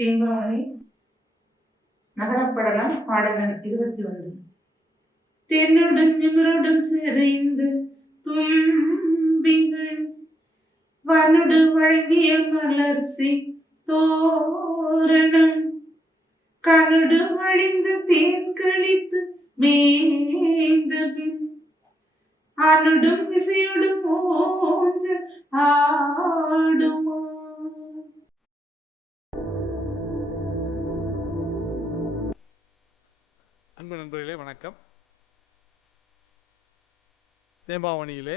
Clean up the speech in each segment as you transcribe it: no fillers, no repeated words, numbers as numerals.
தீம்பாவணி நகரப்படலாம் பாடலன் 21. தென்னுடன் நிமிருடன் செறிந்து தும்பிகள் வனுடு வழங்கிய மலர்சி தோரணம் கனுடு வழிந்து தேன் கழித்து மேய்ந்தபின் அனுடும் இசையுடும் ஊஞ்சல் ஆடுமா. அன்பு நண்பர்களே வணக்கம். தேம்பாவணியிலே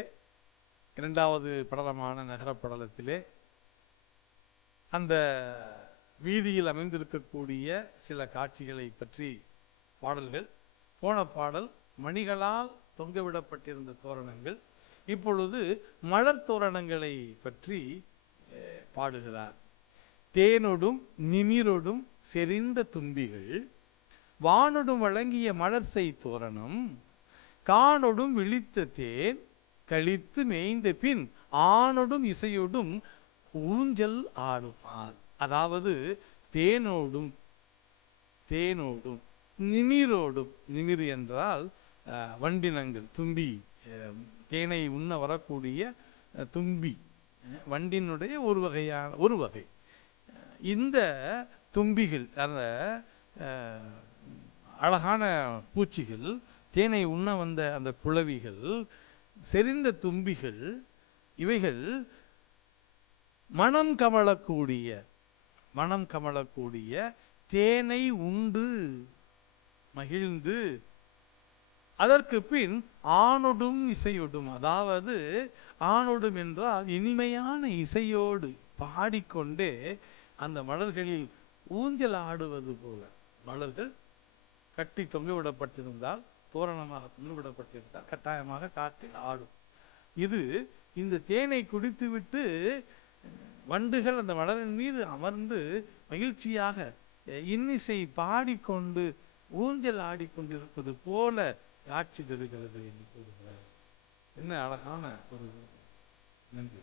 இரண்டாவது படலமான நகரப்படலத்திலே அந்த வீதியில் அமைந்திருக்கக்கூடிய சில காட்சிகளை பற்றி பாடல்கள். போன பாடல் மணிகளால் தொங்கவிடப்பட்டிருந்த தோரணங்கள், இப்பொழுது மலர் தோரணங்களை பற்றி பாடுகிறார். தேனொடும் நிமிரொடும் செறிந்த தும்பிகள் வானொடும் வழங்கிய மலர்சை தோரணம் கானொடும் விழித்த தேன் கழித்து மேய்ந்த பின் ஆனொடும் இசையோடும் ஊஞ்சல் ஆடுமார். அதாவது தேனோடும் நிமிரோடும், நிமிர் என்றால் வண்டினங்கள், தும்பி, தேனை உண்ண வரக்கூடிய தும்பி வண்டினுடைய ஒரு வகை. இந்த தும்பிகள், அந்த அழகான பூச்சிகள், தேனை உண்ண வந்த அந்த குளவிகள், செறிந்த தும்பிகள், இவைகள் மனம் கமழக்கூடிய தேனை உண்டு மகிழ்ந்து அதற்கு பின் ஆணொடும் இசையோடும், அதாவது ஆணொடும் என்றால் இனிமையான இசையோடு பாடிக்கொண்டே அந்த மலர்களில் ஊஞ்சல் ஆடுவது போல. மலர்கள் கட்டி தொங்கவிடப்பட்டிருந்தால், தோரணமாக தொங்கவிடப்பட்டிருந்தால் கட்டாயமாக காற்றில் ஆடும். இது இந்த தேனை குடித்துவிட்டு வண்டுகள் அந்த மலரின் மீது அமர்ந்து மகிழ்ச்சியாக இன்னிசை பாடிக்கொண்டு ஊஞ்சல் ஆடிக்கொண்டிருப்பது போல காட்சி தருகிறது என்று கூறுகிறார். என்ன அழகான ஒரு நன்றி.